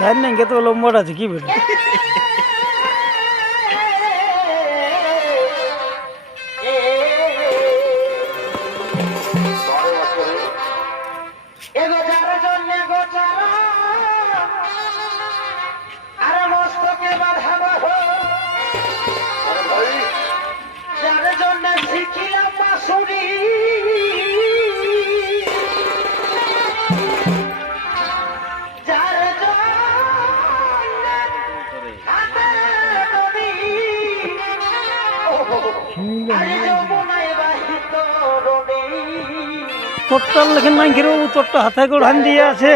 জানি না কে তো লম্বট আছে কি তোরটার লেখেন নাই কিরো তোরটা হাতে করে হান দিয়ে আছে।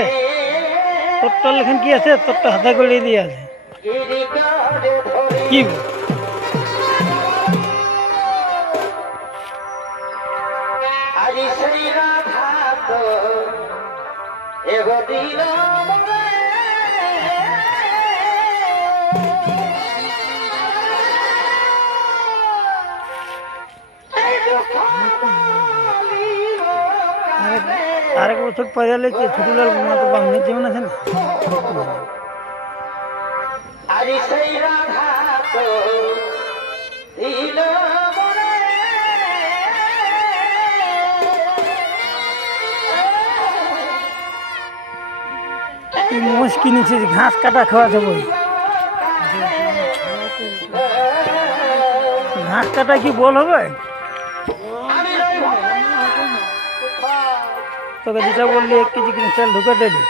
তোরটার লেখেন কি আছে? তোরটা হাতে করে দিয়ে আছে। কি? এগো দিল আরেক বছর লেছে ছোটলাল মতো বাংলা যেমন আছে না? তো মোষ কিনেছে ঘাস কাটা খাওয়াতে বই ঘাস কাটা কি বল হবে? তোকে দিশা বললি এক কেজি কিনে চাল ঢুকে দিলি